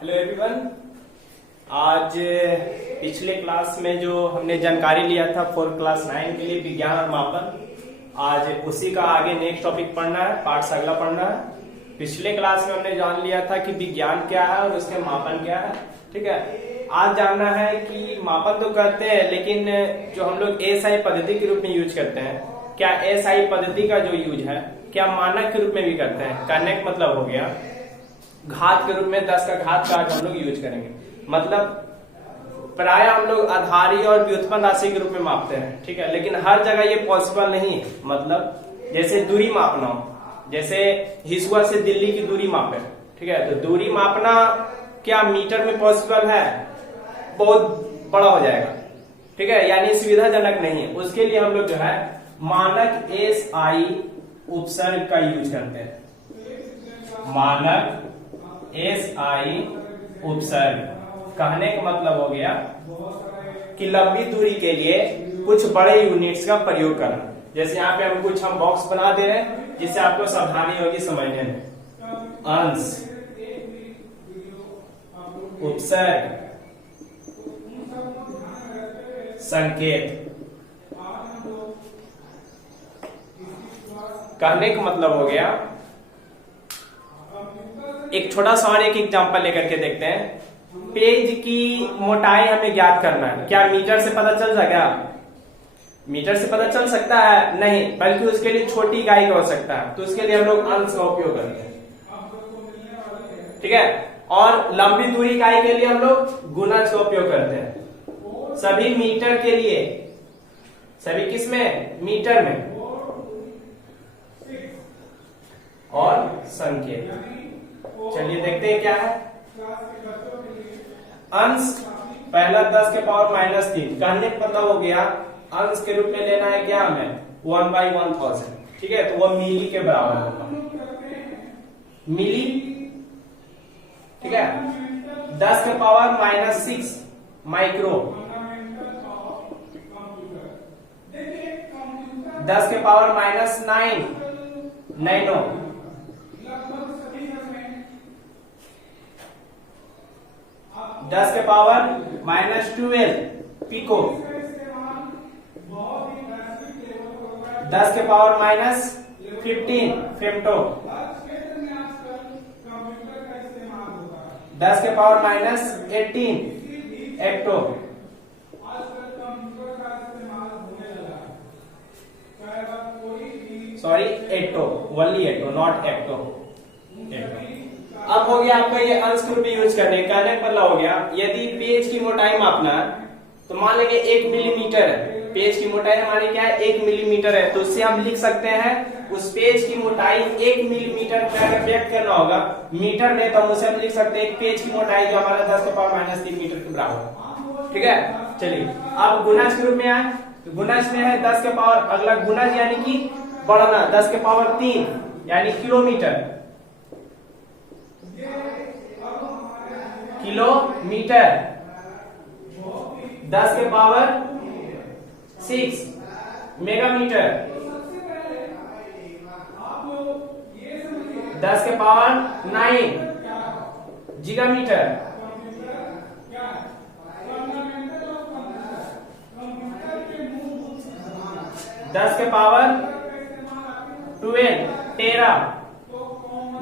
Hello everyone. आज पिछले class में जो हमने जानकारी लिया था फॉर क्लास 9 के लिए विज्ञान और मापन, आज उसी का आगे नेक्स्ट टॉपिक पढ़ना है, पार्ट से अगला पढ़ना है। पिछले क्लास में हमने जान लिया था कि विज्ञान क्या है और उसके मापन क्या है। ठीक है, आज जानना है कि मापन तो करते हैं लेकिन जो हम लोग एसआई पद्धति के रूप में यूज करते हैं, क्या एसआई पद्धति का जो यूज है क्या मानक के रूप में भी करते हैं। करने का मतलब हो गया घात के रूप में 10 का घात का आज हम लोग यूज करेंगे। मतलब प्राय हम लोग आधारी और व्युत्पन्न राशि के रूप में मापते हैं। ठीक है, लेकिन हर जगह ये पॉसिबल नहीं है। मतलब जैसे दूरी मापना हो, जैसे हिसुआ से दिल्ली की दूरी मापे, ठीक है, तो दूरी मापना क्या मीटर में पॉसिबल है? बहुत बड़ा हो जाएगा। ठीक है, यानी सुविधाजनक नहीं है। उसके लिए हम लोग जो है मानक एसआई उपसर्ग का यूज करते हैं। मानक एसआई उपसर्ग कहने का मतलब हो गया कि लंबी दूरी के लिए कुछ बड़े यूनिट्स का प्रयोग करना। जैसे यहाँ पे हम बॉक्स बना दे रहे हैं जिससे आपको सावधानी होगी समझने में। अंश, उपसर्ग, संकेत। कहने का मतलब हो गया, एक छोटा सा और एक एग्जांपल लेकर के देखते हैं। पेज की मोटाई हमें ज्ञात करना है। क्या मीटर से पता चल जाएगा? मीटर से पता चल सकता है? नहीं, बल्कि उसके लिए छोटी इकाई का हो सकता है, तो उसके लिए हम लोग अंश का उपयोग करते हैं। ठीक है, और लंबी दूरी इकाई के लिए हम लोग गुणज का उपयोग करते हैं। सभी मीटर के लिए, सभी किस में? मीटर में। और संकेत, चलिए देखते हैं क्या है। अंश पहला 10 के पावर -3। कहने का मतलब हो गया अंश के रूप में लेना है क्या हमें? 1/1000। ठीक है, तो वह मिली के बराबर होगा। मिली। ठीक है, 10 के पावर -6 माइक्रो। 10 के पावर -9 नैनो। 10 के पावर -12 पिको। 10 के पावर -15 फेम्टो। 10 के power -18 ecto. Sorry, atto, only atto, not ecto. अब हो गया आपका ये अंश के रूप में यूज करने का मतलब हो गया, यदि पेज की मोटाई मापना है तो मान लेंगे 1 मिलीमीटर है। पेज की मोटाई हमारी क्या है? 1 मिलीमीटर है, तो उससे हम लिख सकते हैं उस पेज की मोटाई 1 मिलीमीटर में अगर व्यक्त करना होगा मीटर में, तो उसे हम लिख सकते हैं एक पेज की मोटाई जो हमारा 10 के पावर -3 मीटर के बराबर। ठीक है, चलिए अब गुणज के रूप में आए तो गुणज में है 10 के पावर, अगला गुणज यानी कि बढ़ना, 10 के पावर 3 यानी किलोमीटर। किलोमीटर। 10 के पावर 6 मेगामीटर। 10 के पावर 9 जिगामीटर। 10 के पावर 12 टेरा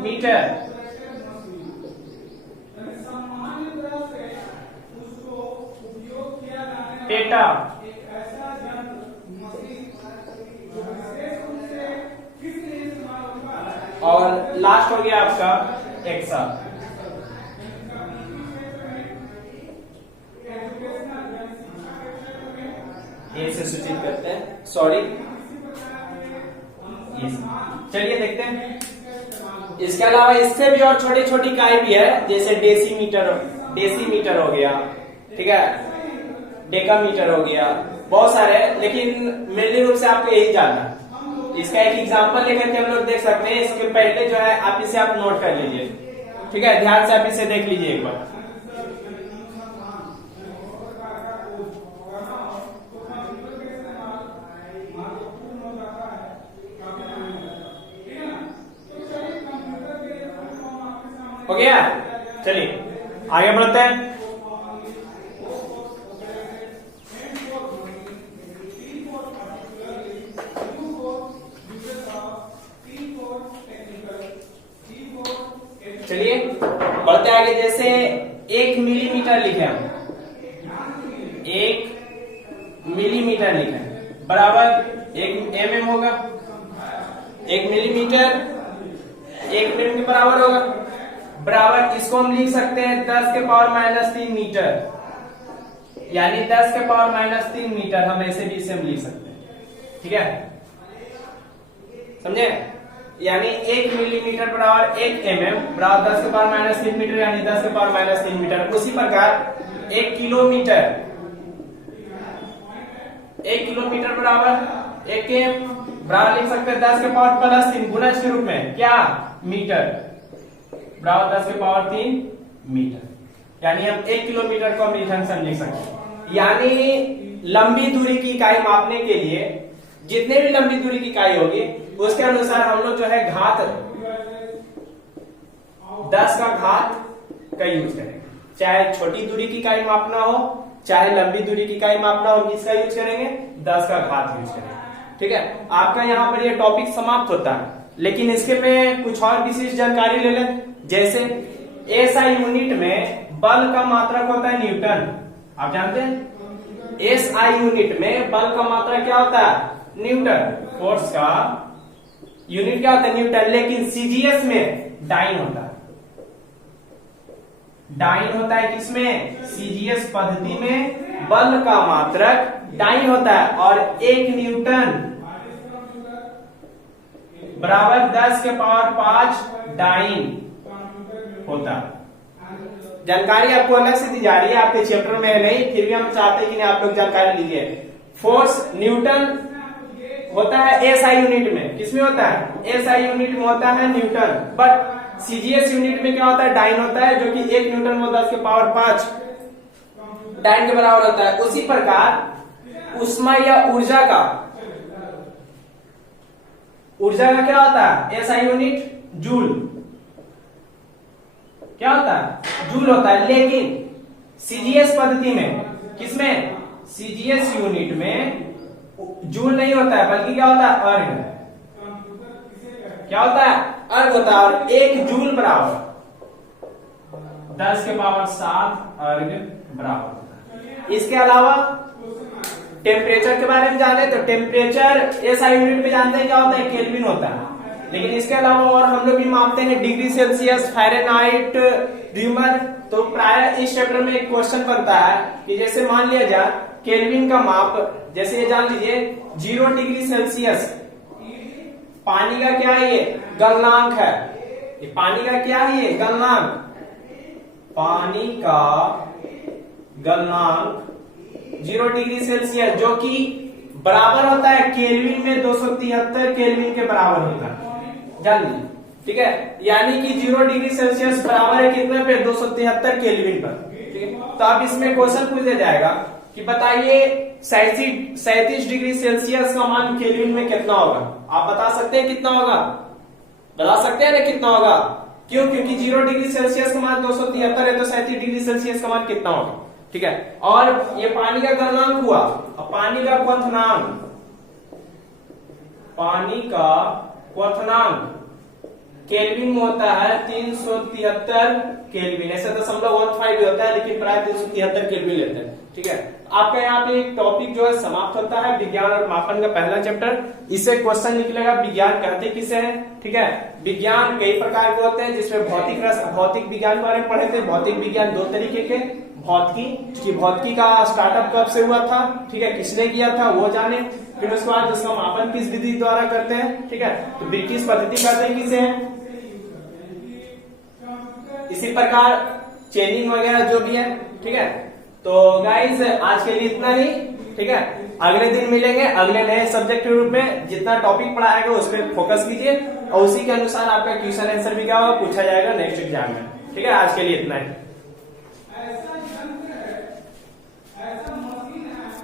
मीटर। टेटा। और लास्ट हो गया आपका एक्सा। ये से सूचित करते हैं, सॉरी। चलिए देखते हैं। इसके अलावा इससे भी और छोटी छोटी इकाई भी है, जैसे डेसीमीटर हो गया, ठीक है, डेकामीटर हो गया, बहुत सारे हैं, लेकिन मेनली रूप से आपको यही जानना है। इसका एक एग्जांपल लेकर के हम लोग देख सकते हैं। इसके पहले जो है आप इसे आप नोट कर लीजिए। ठीक है, ध्यान से आप इसे देख लीजिए एक बार। हो गया? चलिए आगे बढ़ते हैं। चलिए बढ़ते आगे। जैसे 1 मिलीमीटर लिखे हम, 1 मिलीमीटर लिखे बराबर 1 mm होगा। 1 मिलीमीटर 1 मिनट के बराबर होगा। बराबर इसको हम लिख सकते हैं 10 के पावर -3 मीटर, यानी 10 के पावर -3 मीटर हम ऐसे भी इसे हम लिख सकते हैं। ठीक है, समझे? यानी 1 मिलीमीटर बराबर 1 mm बराबर 10 के पावर -3 मीटर, यानी 10 के पावर -3 मीटर। उसी प्रकार 1 किलोमीटर, 1 किलोमीटर बराबर 1 km बराबर लिख सकते हैं 10 के पावर +3 गुणज के रूप में क्या मीटर बराबर 10 के पावर 3 मीटर। यानी हम 1 किलोमीटर को हम इस ढंग से लिख सकते हैं। यानी लंबी दूरी की इकाई मापने के लिए जितने भी लंबी दूरी की इकाई होगी उसके अनुसार हम लोग जो है घात 10 का घात का यूज करेंगे। चाहे छोटी दूरी की इकाई मापना हो, चाहे लंबी दूरी की इकाई मापना हो, किसका यूज करेंगे? 10 का घात यूज करेंगे। ठीक है, आपका यहाँ पर ये टॉपिक समाप्त होता है, लेकिन इसके पे कुछ और विशेष जानकारी ले लें। जैसे एसआई यूनिट में बल का मात्रक होता है न्यूटन, आप जानते हैं? एसआई यूनिट में बल का मात्रक क्या होता है? न्यूटन। फोर्स का यूनिट क्या होता है? न्यूटन। लेकिन सीजीएस में डाइन होता है। डाइन होता है किसमें? सीजीएस पद्धति में बल का मात्रक डाइन होता है और 1 न्यूटन बराबर 10 के पावर 5 डाइन होता है। जानकारी आपको अलग से दी जा रही है, आपके चैप्टर में नहीं, फिर भी हम चाहते हैं कि आप लोग जानकारी लीजिए। फोर्स न्यूटन होता है एसआई यूनिट में। किसमें होता है? एसआई यूनिट में होता है न्यूटन। बट सीजीएस यूनिट में क्या होता है? डाइन होता है, जो कि 1 न्यूटन में 10 के पावर 5 डाइन के बराबर होता है। उसी प्रकार उष्मा या ऊर्जा का क्या होता है? SI unit joule. क्या होता है? जूल होता है। लेकिन सीजीएस पद्धति में, किसमें? सीजीएस यूनिट में जूल नहीं होता है, बल्कि क्या होता है? अर्ग। क्या होता है? अर्ग होता है। और 1 जूल बराबर 10 के पावर 7 अर्ग बराबर होता है। इसके अलावा टेम्परेचर के बारे में जाने तो टेम्परेचर एसआई यूनिट में जानते हैं क्या होता है? केल्विन होता है। लेकिन इसके अलावा और हम लोग भी मापते हैं डिग्री सेल्सियस, फ़ारेनहाइट, र्यूमर। तो प्राय इस चैप्टर में एक क्वेश्चन बनता है कि जैसे मान लिया जाए केल्विन का माप, जैसे ये जान लीजिए 0 डिग्री सेल्सियस पानी का क्या है? ये गलनांक है। ये पानी का क्या है? ये गलनांक। पानी का गलनांक 0 डिग्री सेल्सियस, जो कि बराबर होता है केल्विन में 273 केल्विन के बराबर होता है, जान लीजिए। ठीक है, यानी कि 0 डिग्री सेल्सियस बराबर है कितने पे? 273 केल्विन पर। ठीक है, तो अब इसमें क्वेश्चन पूछा जाएगा कि बताइए 37 डिग्री सेल्सियस का मान केल्विन में कितना होगा? आप बता सकते हैं कितना होगा? बता सकते हैं ना कितना होगा? क्यों? क्योंकि 0 डिग्री सेल्सियस का मान 273 है, तो 37 डिग्री सेल्सियस का मान कितना होगा? ठीक है, और ये पानी का गलनांक हुआ। अब पानी का क्वथनांक, पानी का क्वथनांक केल्विन में होता है 373 केल्विन। ऐसे 0.15 भी होता है, लेकिन प्राय 373 केल्विन लेते हैं। ठीक है, आपका यहाँ पे एक टॉपिक जो है समाप्त होता है, विज्ञान और मापन का पहला चैप्टर। इससे क्वेश्चन निकलेगा विज्ञान कहते किसे है। ठीक है, विज्ञान कई प्रकार के होते हैं, जिसमें भौतिक विज्ञान के बारे में पढ़े थे। भौतिक विज्ञान 2 तरीके के, भौतिकी का स्टार्टअप कब से हुआ था, ठीक है, किसने किया था वो जाने। फिर उसके बाद उसका मापन किस विधि द्वारा करते हैं। ठीक है, तो ब्रिटिश पद्धति करते किसे है। इसी प्रकार चेनिंग वगैरह जो भी है। ठीक है, तो गाइस आज के लिए इतना ही। ठीक है, अगले दिन मिलेंगे अगले नए सब्जेक्ट के रूप में। जितना टॉपिक पढ़ाएगा उस पर फोकस कीजिए और उसी के अनुसार आपका क्वेश्चन आंसर भी क्या होगा पूछा जाएगा नेक्स्ट एग्जाम में। ठीक है, आज के लिए इतना ही।